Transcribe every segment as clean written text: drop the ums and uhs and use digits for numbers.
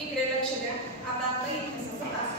इकडे लक्ष द्या. आता आपला इतिहासाचा तास.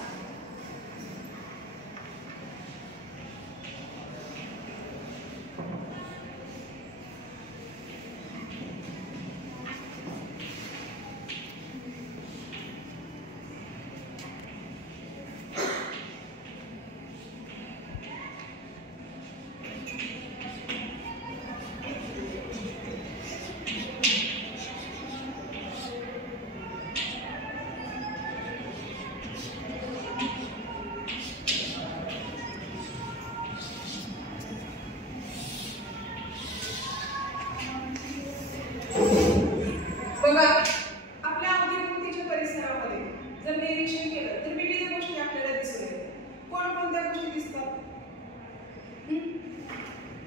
आपल्या अवतीभोवतीच्या परिसरामध्ये जर निरीक्षण केलं तर विविध गोष्टी आपल्याला दिसून येतात. कोणकोणत्या गोष्टी दिसतात?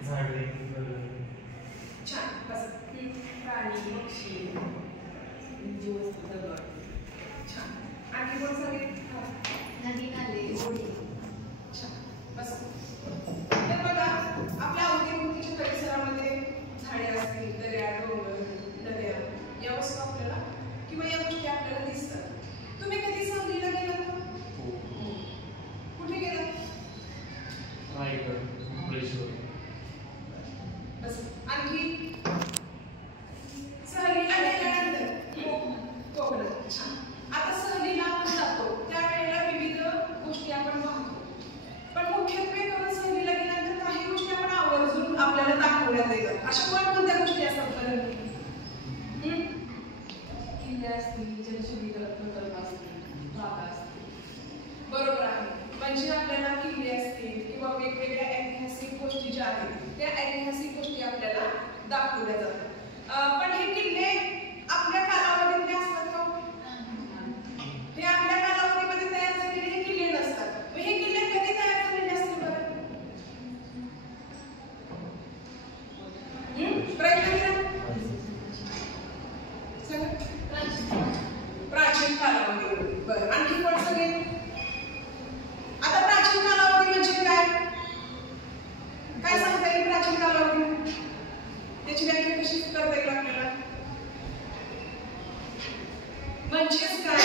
झाडे, छान. बस. प्राणी, पक्षी, जीववस्तू, दगड. छान. आणखी कोण सांगेल? नदी, नाले, ओढे. छान. बस. तर बघा आपल्या अवतीभोवतीच्या परिसरामध्ये झाडे असतील, दर्या, डोंगर, नद्या या वस्तू आपल्याला किंवा या गोष्टी आपल्याला दिसतात. तुम्ही कधी सहलीला गेलात का? कुठे गेलात? रायगड, महाबळेश्वर. बस. आणखी सहलीला गेल्यानंतर कोकणात. छान. आता सहलीला आपण जातो त्यावेळेला विविध गोष्टी आपण पाहतो, पण मुख्यत्वे करून सहलीला गेल्यानंतर काही गोष्टी आपण आवर्जून आपल्याला दाखवण्यात येतात. अशा कोणकोणत्या गोष्टी असतात बरं? किल्ले असतील, जलसुविधा प्रकल्प असतील, बागा असतील. बरोबर आहे. म्हणजे आपल्याला किल्ले असतील किंवा वेगवेगळ्या ऐतिहासिक गोष्टी ज्या आहेत त्या ऐतिहासिक गोष्टी आपल्याला दाखवल्या जातात. पण हे किल्ले आपल्या कालावधीतले असतात का? हे आपल्या कालावधीमध्ये तयार झालेले हे किल्ले नसतात. हे किल्ले कधी तयार झालेले असतील बरं? प्रयत्न करा. प्राचीन कालावधीमध्ये. बरं. आणखी कोण सगळे? आता प्राचीन कालावधी म्हणजे काय? काय सांगता येईल प्राचीन कालावधी? त्याची व्याख्या कशी करता येईल आपल्याला? म्हणजेच काय?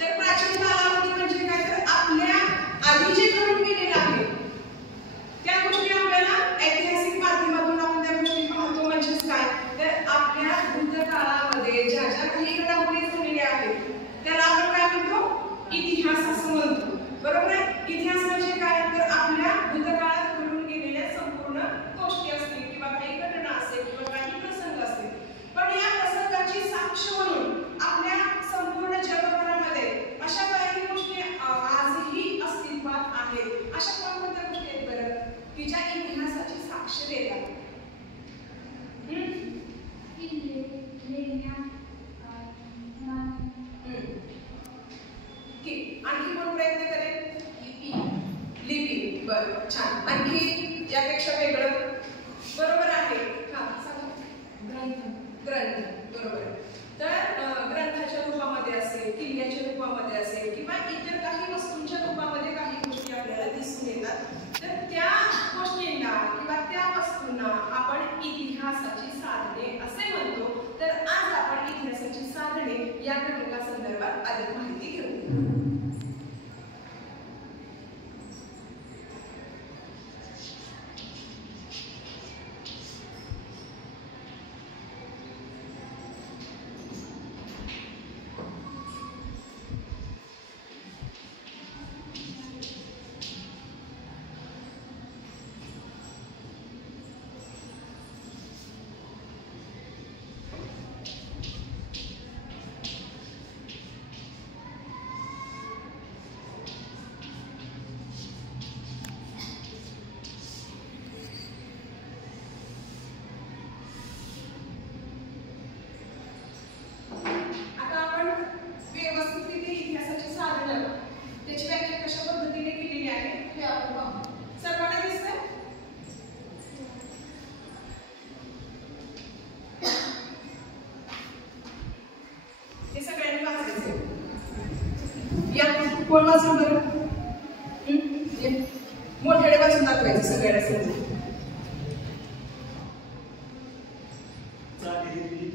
तर प्राचीन कालावधी म्हणजे काय? तर आपल्या आधी जे घडून गेलेलं आहे त्या गोष्टी आपल्याला ऐतिहासिक माध्यमातून आपण त्या गोष्टी पाहतो. म्हणजेच काय? तर आपल्या भूतकाळामध्ये ज्या ज्या काही घडामोडी झालेल्या आहेत त्याला आपण काय म्हणतो? इतिहास असं म्हणतो. बरोबर आहे? इतिहास म्हणजे काय? तर आपल्या भूतकाळात घडून गेलेल्या संपूर्ण गोष्टी असतील किंवा काही घटना असेल किंवा काही प्रसंग असतील, पण या प्रसंगाची साक्ष म्हणून आपल्या संपूर्ण जगभरामध्ये अशा काही गोष्टी आजही अस्तित्वात आहेत. अशा कोणकोणत्या गोष्टी आहेत बरं की ज्या इतिहासाची साक्ष देतात? आणखी कोण प्रयत्न करेल? लिपी. बरं. छान. आणखी यापेक्षा वेगळं? बरोबर आहे. हा सांगा. ग्रंथ. बरोबर आहे. तर ग्रंथाच्या रूपामध्ये असेल, किल्ल्याच्या रूपामध्ये असेल किंवा इतर काही वस्तूंच्या रूपामध्ये काही गोष्टी आपल्याला दिसून येतात. तर त्या गोष्टींना किंवा त्या वस्तूंना आपण इतिहासाची साधने असे म्हणतो. तर आज आपण इतिहासाची साधने या घटकासंदर्भात अधिक माहिती घेऊ. कोण वाचून बरं? मोठ्याने वाचून दाखवायचं सगळ्याला समजून.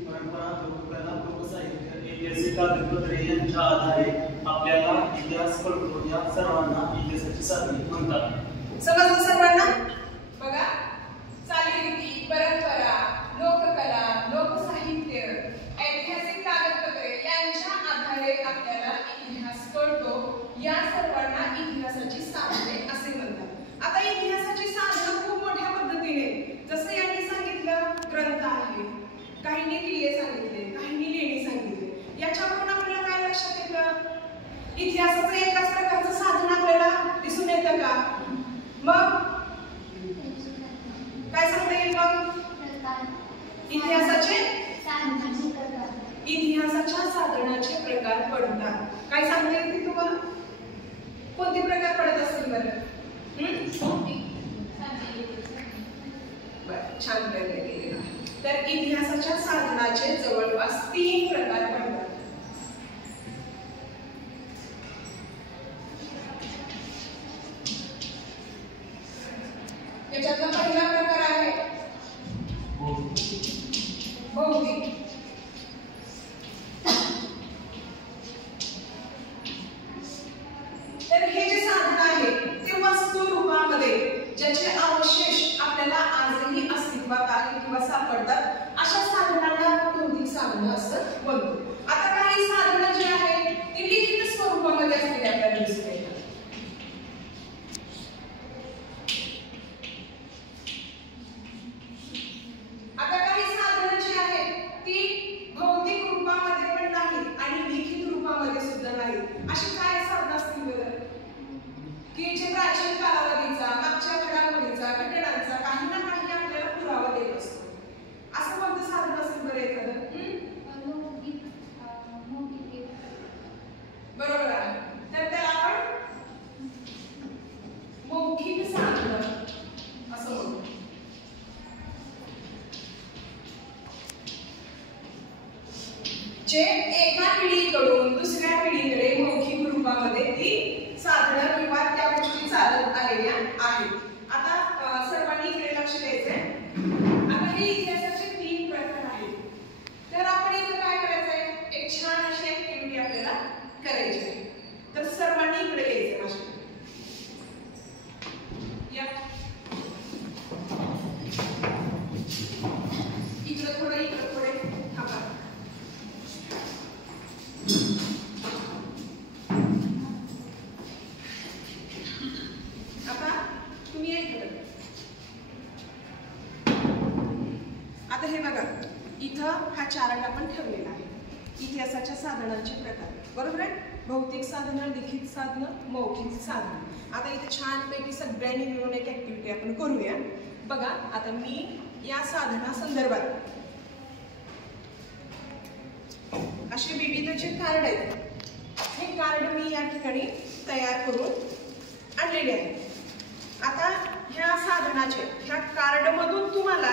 परंपरा, लोककला, लोकसाहित्य, ऐतिहासिक कागदपत्रे पद्धतीच्या आधारे आपल्याला इतिहास कळतो. या सर्वांना इतिहासाची साधने म्हणतात. समजलं सर्वांना? बघा, चालीरीती, परंपरा, लोककला, लोकसाहित्य, ऐतिहासिक कागदपत्रे यांच्या आधारे आपल्याला इतिहास कळतो. या सर्वांना इतिहासाची साधने असे म्हणतात. आता इतिहासाची साधनं खूप मोठ्या पद्धतीने, जसं यांनी सांगितलं, ग्रंथ आहे, काहींनी किल्ले सांगितले, काहींनी लेणी सांगितले. याच्यावरून आपल्याला काय लक्षात येतं? इतिहासाचं एकाच प्रकारचं साधन आपल्याला दिसून येतं का? मग काय सांगता येईल? मग इतिहासाच्या साधनाचे प्रकार पडतात. काय सांगता येईल तुम्हाला? कोणते प्रकार पडत असतील बरं? छान प्रयत्न केलेला. तर इतिहासाच्या साधनाचे जवळपास 3 प्रकार पडतात. याच्यातला पहिला प्रकार आहे भौतिक. तर हे जे साधन आहे ते वस्तू रूपामध्ये ज्याचे अवशेष आपल्याला आजही अस्तित्वात आहेत किंवा सापडतात, अशा साधनांना भौतिक साधनं असं म्हणतो. आता काही साधनं जी आहेत ती लिखित स्वरूपामध्ये असलेली आपल्याला दिसते. आता काही साधनं जी आहेत ती भौतिक रूपामध्ये पण नाहीत आणि लिखित रूपामध्ये सुद्धा नाहीत. अशी काय साधनं असतील बरं? की जे प्राचीन कालावधीचा, मागच्या घडामोडीचा, घटनांचा काही ना काही आपल्याला पुरावा देत असतो. असं कोणतं साधन असेल बरं एखादं? बरोबर आहे. तर त्याला आपण मौखिक साधन असं म्हणतो. जे एका पिढीकडून दुसऱ्या पिढीकडे मौखिक रूपामध्ये ती साधनं किंवा त्या गोष्टी चालत आलेल्या आहेत. आता सर्वांनी इकडे लक्ष द्यायचंय. आता हे इतिहासाचे 3 प्रकार आहेत. तर आपण इथं काय करायचंय? एक छान अशी ऍक्टिव्हिटी आपल्याला करायची आहे. तर सर्वांनी इकडे यायचं माझ्याकडे. या इकडं थोडं, इकडं थोडे थांबा. आता तुम्ही आता हे बघा, इथं हा चार्ट आपण ठेवलेला आहे. इतिहासाच्या साधनांचे प्रकार, बरोबर आहे? भौतिक साधनं, लिखित साधनं, मौखिक साधनं. आता इथे छानपैकी सगळ्यांनी मिळून एक ऍक्टिव्हिटी आपण करूया. बघा, आता मी या साधना संदर्भात असे विविध जे कार्ड आहेत, हे कार्ड मी या ठिकाणी तयार करून आणलेले आहेत. आता ह्या साधनाचे, ह्या कार्डमधून तुम्हाला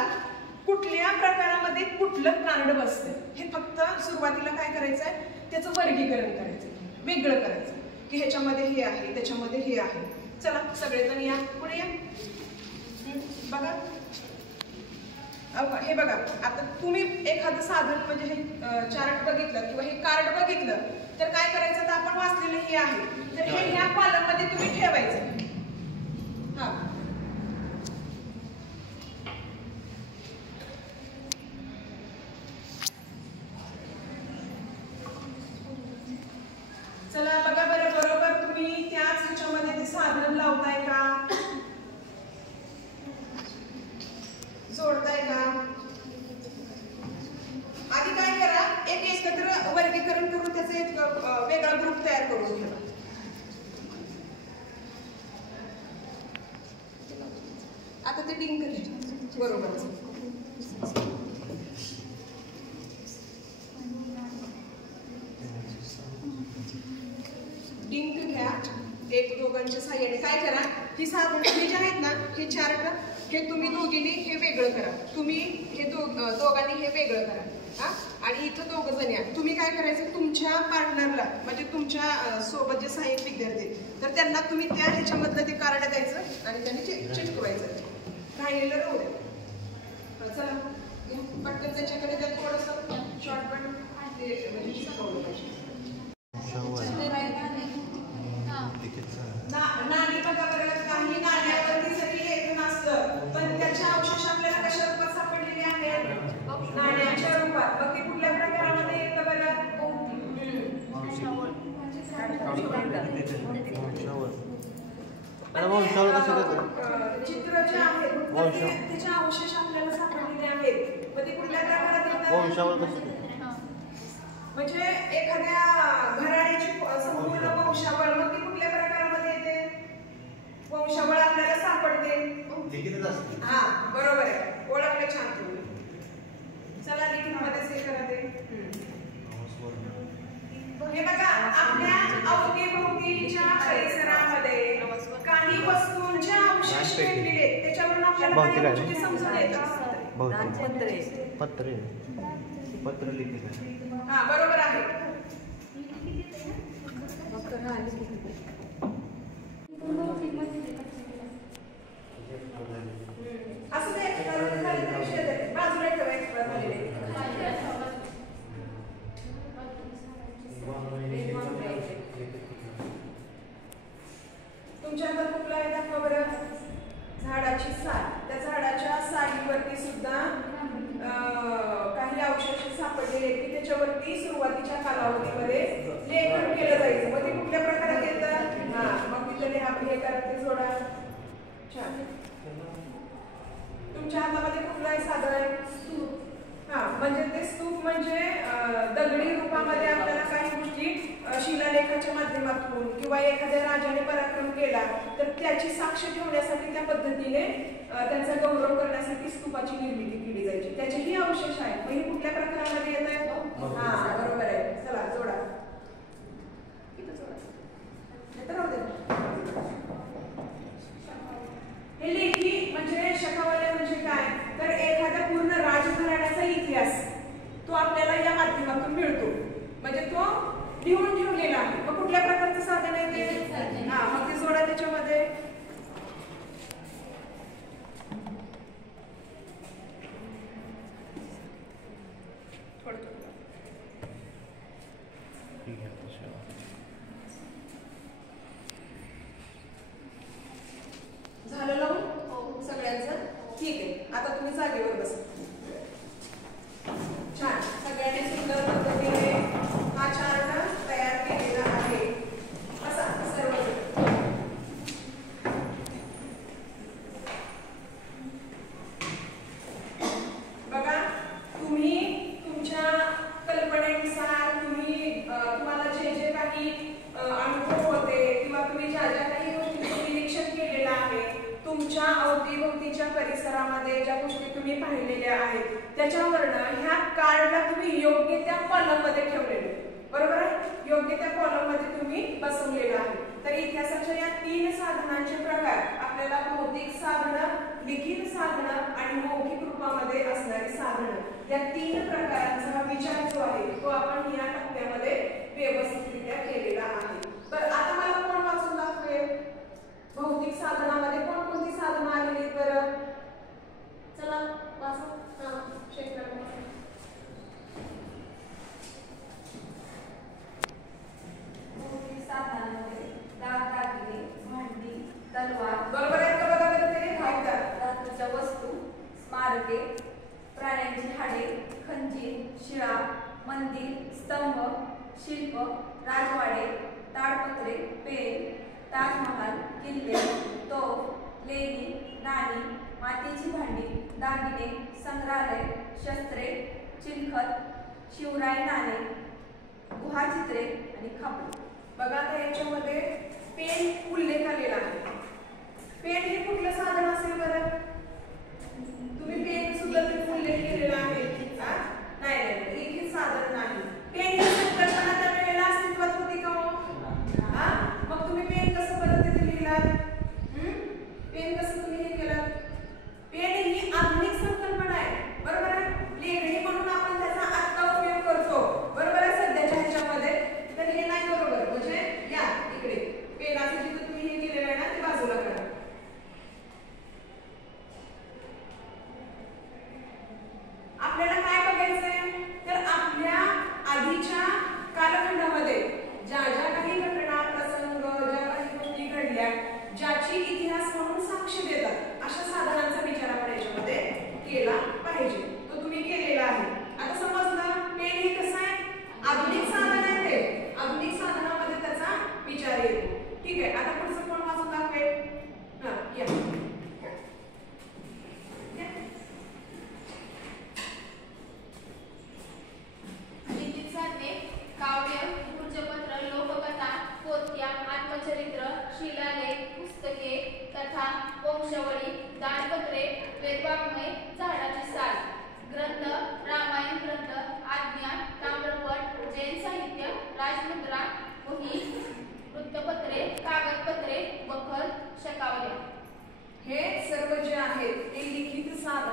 कुठल्या प्रकारामध्ये कुठलं कार्ड बसतं हे फक्त सुरुवातीला काय करायचं आहे, त्याचं वर्गीकरण करायचं, वेगळं करायचं की ह्याच्यामध्ये हे आहे, त्याच्यामध्ये हे आहे. चला सगळेजण या, पुढे या. बघा, हे बघा, आता तुम्ही एखादं साधन म्हणजे हे चार्ट बघितलं किंवा हे कार्ड बघितलं तर काय करायचं, तर आपण वाचलेलं हे आहे तर हे ह्या कॉलममध्ये तुम्ही ठेवायचं. हा, चला बघा बरं, बरोबर तुम्ही त्याच ह्याच्यामध्ये ते साधन लावताय का, जोडताय का? आधी काय करा, एक एकत्र वर्गीकरण करून त्याचा एक वेगळा ग्रुप तयार करून ठेवा. आता ते डिंक घ्या, बरोबर. डिंक घ्या, एक दोघांच्या साह्याने काय करा, ही साधन हे जे आहेत ना, हे चार्ट हे तुम्ही दोघींनी हे वेगळं करा, तुम्ही हे दोघांनी हे वेगळं करा. हा, आणि इथं दोघं जण या. तुम्ही काय करायचं, तुमच्या पार्टनरला म्हणजे तुमच्या सोबत जे सहाय्यक विद्यार्थी तर त्यांना तुम्ही त्या ह्याच्यामधलं ते कार्ड द्यायचं आणि त्यांनी चिटकवायचं, राहिलेलं राहू द्या. चला पटकन त्याच्याकडे द्या, थोडंसं शॉर्टकट म्हणजे शिकवलं पाहिजे. वंशावळ कसं देतं? चित्र जे आहेत तर वंशावळ. त्याचे अवशेष आपल्याला सापडलेले आहेत. मग ते कुठल्या प्रकारात येतात? वंशावळ कसं देतं? म्हणजे एखाद्या घराण्याची संपूर्ण वंशावळ मग ती कुठल्या प्रकारामध्ये येते? वंशावळ आपल्याला सापडते. लिखितच असते. हा बरोबर आहे, ओळखले छान तुम्ही. चला लिखितमध्येच हे करा ते. हे बघा, आपल्या अवतीभोवतीच्या परिसरामध्ये काही वस्तूंचे अवशेष भेटलेले आहेत. त्याच्यावरून आपल्याला काही गोष्टी समजून येतात. पत्र लिखित आहे. हा बरोबर आहे. असं ते एक्सपायर झाले तर विषय आहे. बाजूला ठेवा एक्सपायर झालेले. तुमच्या हातात कुठला आहे दाखवा बरं. झाडाची साल. त्या झाडाच्या सालीवरती सुद्धा काही अवशेष सापडलेले आहेत की त्याच्यावरती सुरुवातीच्या कालावधीमध्ये लेखन केलं जायचं. मग ते कुठल्या प्रकारात येतं? हा मग तिथं हे करा, ते जोडा. छान. तुमच्या हातामध्ये कुठलं आहे साधन? स्तूप. हा म्हणजे ते स्तूप म्हणजे दगडी रूपामध्ये आपल्याला काही गोष्टी शिलालेखाच्या माध्यमातून किंवा एखाद्या राजाने पराक्रम केला तर त्याची साक्ष ठेवण्यासाठी त्या पद्धतीने त्यांचा गौरव करण्यासाठी स्तूपाची निर्मिती केली जायची. त्याचेही अवशेष आहेत. मग हे कुठल्या प्रकारामध्ये येत आहे? हा बरोबर आहे. चला जोडा. हे लेखी म्हणजे शकावल्या म्हणजे काय तर एखाद्या पूर्ण राजघराण्याचा इतिहास तो आपल्याला या माध्यमातून मिळतो. म्हणजे तो लिहून ठेवलेला आहे. मग कुठल्या प्रकारचं साधन आहे ते? हा मग ते जोडा त्याच्यामध्ये. झालं लावून सगळ्यांचं? ठीक आहे. आता तुम्ही जागेवर बसा. छान. सगळ्यांनी सुंदर पद्धतीने हा चार्ट तयार केलेला आहे. असा सर्व बघा, तुम्ही तुमच्या कल्पनेनुसार तुम्हाला जे जे काही अनुभव होते किंवा तुम्ही ज्या ज्या काही गोष्टींचं निरीक्षण केलेलं आहे, तुमच्या अवतीभोवतीच्या परिसरामध्ये ज्या गोष्टी तुम्ही पाहिलेल्या आहेत त्याच्यावरनं ह्या कार्डला तुम्ही योग्य त्या कॉलममध्ये ठेवलेले. बरोबर आहे? योग्य त्या कॉलममध्ये तुम्ही बसवलेलं आहे. तर इतिहासाच्या या 3 साधनांचे प्रकार आपल्याला भौतिक साधनं, लिखित साधनं आणि मौखिक रूपामध्ये असणारी साधनं या 3 प्रकारांचा विचार जो आहे तो आपण या टप्प्यामध्ये व्यवस्थितरित्या केलेला आहे. तर आता मला कोण वाचून दाखवेल? भौतिक साधनामध्ये कोणकोणती साधनं आलेली बरं? चला वाचा. हा क्षेत्र भौतिक साधनांमध्ये दागदागिने, भांडी, तलवार. बरोबर आहे का? बघा बरं ते धातूच्या वस्तू, स्मारके, प्राण्यांची हाडे, खंजीर, शिळा, मंदिर, स्तंभ, शिल्प, राजवाडे, ताडपत्रे, पेन, ताजमहाल, किल्ले, तोफ, लेणी, नाणी, मातीची भांडी, दागिने, संग्रहालय, शस्त्रे, चिलखत, शिवराई नाणे, गुहाचित्रे आणि खापरे. बघा आता याच्यामध्ये पेन उल्लेख आलेला आहे. पेन हे कुठलं साधन असेल बरं? तुम्ही पेन सुद्धा उल्लेख केलेला आहे. नाही नाही, लिखित साधन नाही. पेन ही संकल्पना त्या वेळेला अस्तित्वात होती का? मग तुम्ही पेन कसं बरं तिथे लिहिलात? पेन कसं तुम्ही हे केलं? पेन ही आधुनिक संकल्पना आहे. बरोबर आहे? लेखणी म्हणून आपण त्याचा आत्ता उपयोग करतो. बरोबर आहे सध्याच्या ह्याच्यामध्ये. तर हे नाही बरोबर. म्हणजे या इकडे पेनाचं जिथं तुम्ही हे केलेलं आहे ना ते बाजूला करा.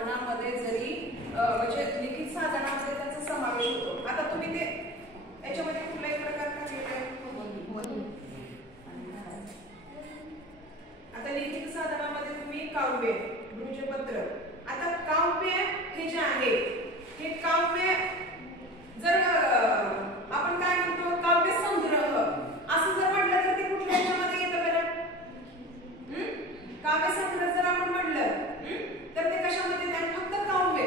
साधनामध्ये जरी म्हणजे लिखित साधनामध्ये त्याचा समावेश होतो. आता तुम्ही ते याच्यामध्ये कुठलाही प्रकार का केलाय? आता लिखित साधनामध्ये तुम्ही काव्य, भूजपत्र. आता काव्य हे जे आहे हे काव्य जर आपण काय म्हणतो काव्य संग्रह असं जर म्हटलं तर ते कुठल्या ह्याच्यामध्ये येतं बरं? काव्य संग्रह जर आपण म्हटलं तर ते कशामध्ये येतात? फक्त काव्य.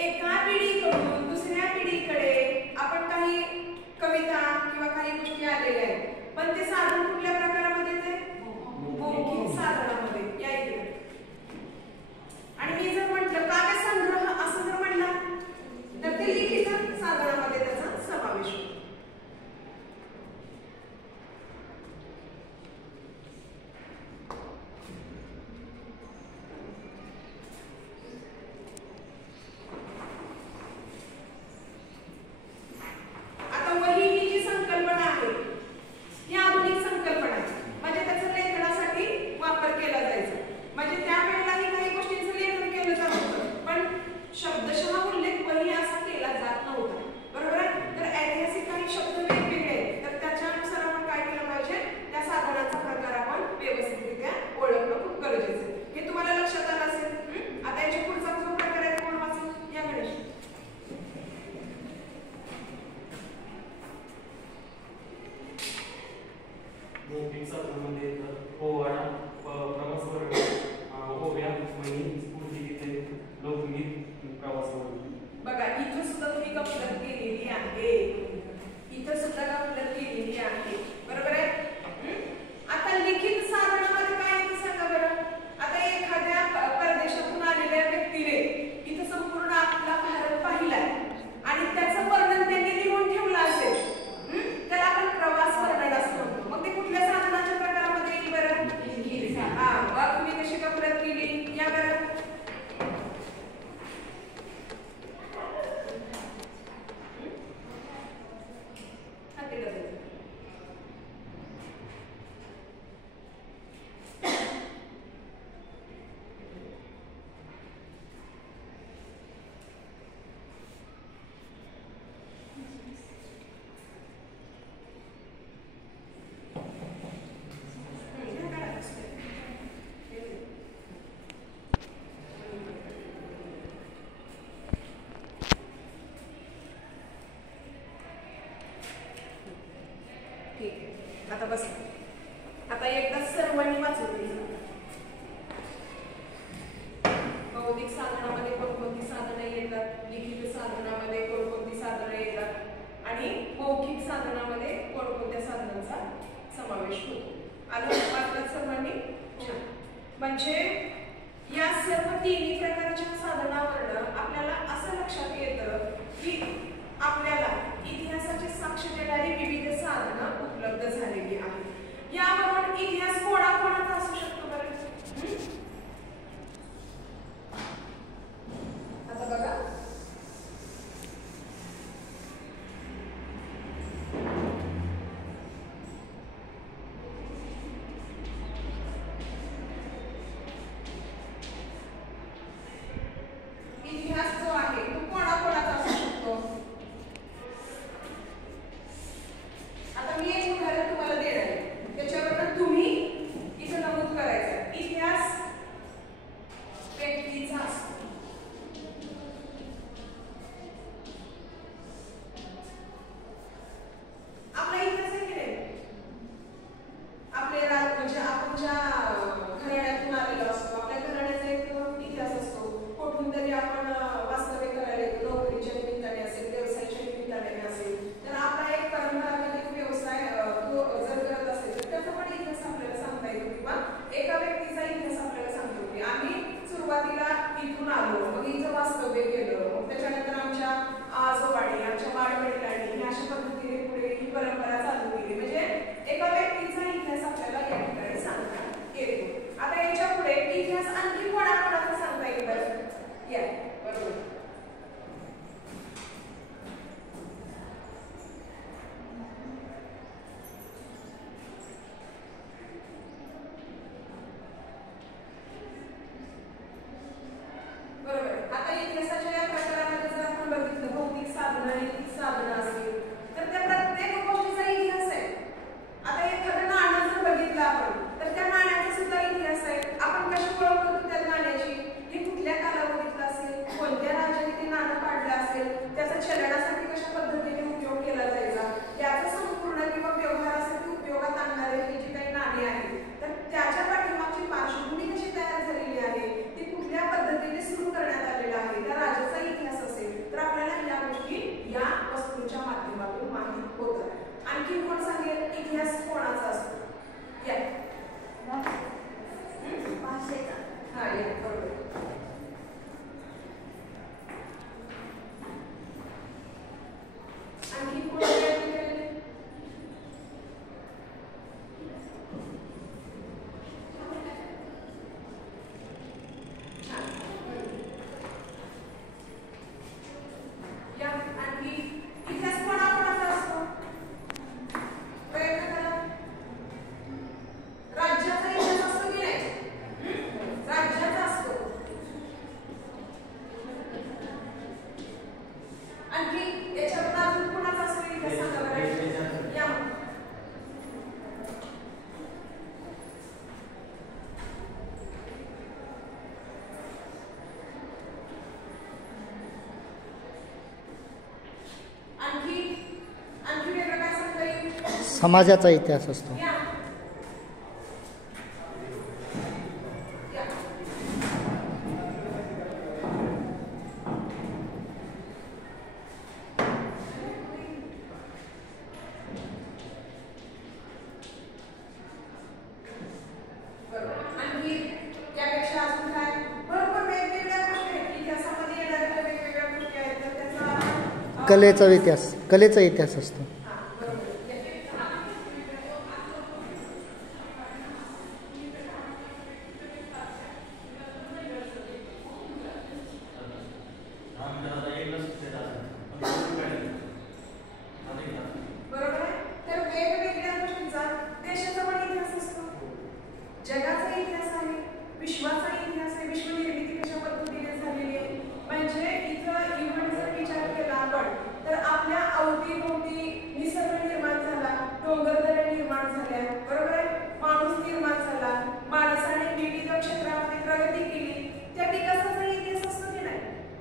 एका पिढीकडून दुसऱ्या पिढीकडे आपण काही कविता किंवा काही गोष्टी आलेल्या आहेत, पण ते साधन कुठल्या प्रकारामध्ये येते? मौखिक साधनामध्ये. या इकडे. आणि मी जर म्हटलं काव्य संग्रह असं जर म्हटलं तर ते लिखित साधनामध्ये त्याचा समावेश होतो. आता वही ही जी संकल्पना आहे ही आधुनिक संकल्पना आहे. म्हणजे त्याचा लेखनासाठी वापर केला जायचा. म्हणजे त्यावेळेलाही काही गोष्टींचं लेखन केलं जात होतं, पण शब्दशः उल्लेख वही असा केला जात नव्हता. बरोबर आहे? तर ऐतिहासिक काही शब्द वेगवेगळे आहेत, तर त्याच्यानुसार आपण काय केलं पाहिजे? त्या साधनाचा प्रकार आपण व्यवस्थितरित्या ओळखणं खूप गरजेचं आहे. हे तुम्हाला लक्षात आलं असेल. आता याच्या पुढचा जो प्रकार आहे कोण वाचू? या गणेश. मौखिक साधनामध्ये येतात पोवाडा, प्रवासवर्णन, ओव्या, म्हणी, स्फूर्तिगीते, लोकगीत, प्रवासवर्णन. बघा इथं सुद्धा तुम्ही गफलत केलेली आहे. इथं सुद्धा गफलत केलेली आहे. बरोबर आहे? आता लिखित साधनामध्ये काय येतं सांगा बरं? आता एखाद्या परदेशातून आलेल्या व्यक्तीने इथं संपूर्ण आपला भारत पाहिलाय आणि त्याचं वर्णन त्यांनी लिहून ठेवलं असेल, त्याला आपण प्रवास वर्णन असं म्हणतो. मग ते कुठल्या साधनाच्या प्रकारामध्ये येईल बरं? हा. बघ तुम्ही कशी गफलत केली. या बरं. ठीक आहे. आता बस. आता एकदा सर्वांनी वाचून घ्या. बौद्धिक साधनामध्ये कोणकोणती साधनं येतात, लिखित साधनामध्ये कोणकोणती साधनं येतात आणि मौखिक साधनामध्ये कोणकोणत्या साधनांचा समावेश होतो. आलं वाचलं सर्वांनी? छान. म्हणजे या सर्व तिन्ही प्रकारच्या साधनावरनं आपल्याला असं लक्षात येतं की आपल्याला इतिहासाची साक्ष देणारी विविध साधनं उपलब्ध झालेली आहेत. यावरून इतिहास कोणाकोणाचा असू शकतो बरं? आता बघा इतिहास जो आहे तो कोणाकोणाचा असू शकतो? समाजाचा इतिहास असतो. या. या. बरोबर. आणखी त्यापेक्षा अजून काय भरपूर वेगवेगळ्या गोष्टी आहेत. इतिहासामध्ये येणाऱ्या वेगवेगळ्या गोष्टी आहेत तर त्याचा कलेचा इतिहास असतो. बरोबर आहे. तर वेगवेगळ्या गोष्टींचा देशाचा पण इतिहास असतो, जगाचा इतिहास आहे, विश्वाचा इतिहास आहे, विश्व निर्मिती कशा पद्धतीने झालेली आहे. म्हणजे इथं इव्हन जर विचार केला आपण तर आपल्या अवतीभोवती निसर्ग निर्माण झाला, डोंगरदऱ्या निर्माण झाल्या, बरोबर आहे, माणूस निर्माण झाला, माणसाने विविध क्षेत्रामध्ये प्रगती केली, त्या विकासाचा इतिहास असतो की नाही.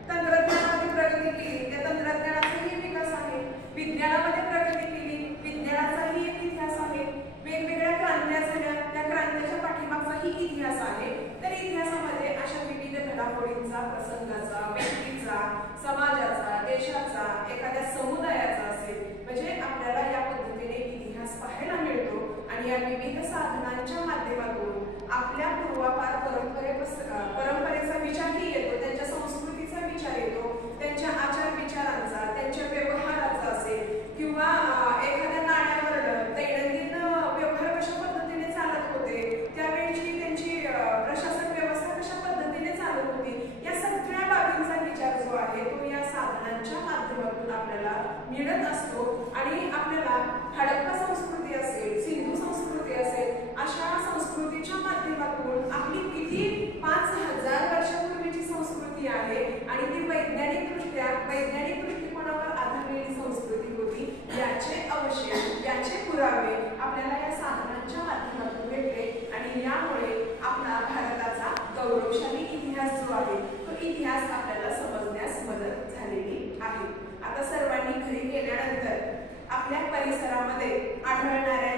तंत्रज्ञानामध्ये प्रगती केली, त्या तंत्रज्ञानाचाही विकास आहे. विज्ञानामध्ये प्रगती केली, विज्ञानाचाही एक इतिहास आहे. वेगवेगळ्या क्रांत्या झाल्या, त्या क्रांतीच्या पाठीमागचाही इतिहास आहे. तर इतिहासामध्ये अशा विविध घडामोडींचा, प्रसंगाचा, व्यक्तीचा, समाजाचा, देशाचा, एखाद्या समुदायाचा असेल, म्हणजे आपल्याला या पद्धतीने इतिहास पाहायला मिळतो. आणि या विविध साधनांच्या माध्यमातून आपल्या पूर्वापार परंपरेचा विचारही येतो, त्यांच्या संस्कृतीचा विचार येतो, त्यांच्या आचार विचारांचा, त्यांच्या व्यवहाराचा असेल किंवा एखाद्या नाण्यावर दैनंदिन व्यवहार कशा पद्धतीने चालत होते, त्यावेळची त्यांची प्रशासन व्यवस्था कशा पद्धतीने चालत होती, या सगळ्या बाबींचा विचार जो आहे तो या साधनांच्या माध्यमातून आपल्याला मिळत असतो. आणि आपल्याला हडप्पा संस्कृती असेल, सिंधू संस्कृती असेल, अशा संस्कृतीच्या माध्यमातून आपली किती 5000 वर्षापूर्वीची संस्कृती आहे आणि ती वैज्ञानिक दृष्टिकोनावर आधारलेली संस्कृती होती, याचे अवशेष, याचे पुरावे आपल्याला या साधनांच्या माध्यमातून भेटले. आणि यामुळे आपला भारताचा गौरवशाली इतिहास जो आहे तो इतिहास आपल्याला समजण्यास मदत झालेली आहे. आता सर्वांनी घरी गेल्यानंतर आपल्या परिसरामध्ये आढळणाऱ्या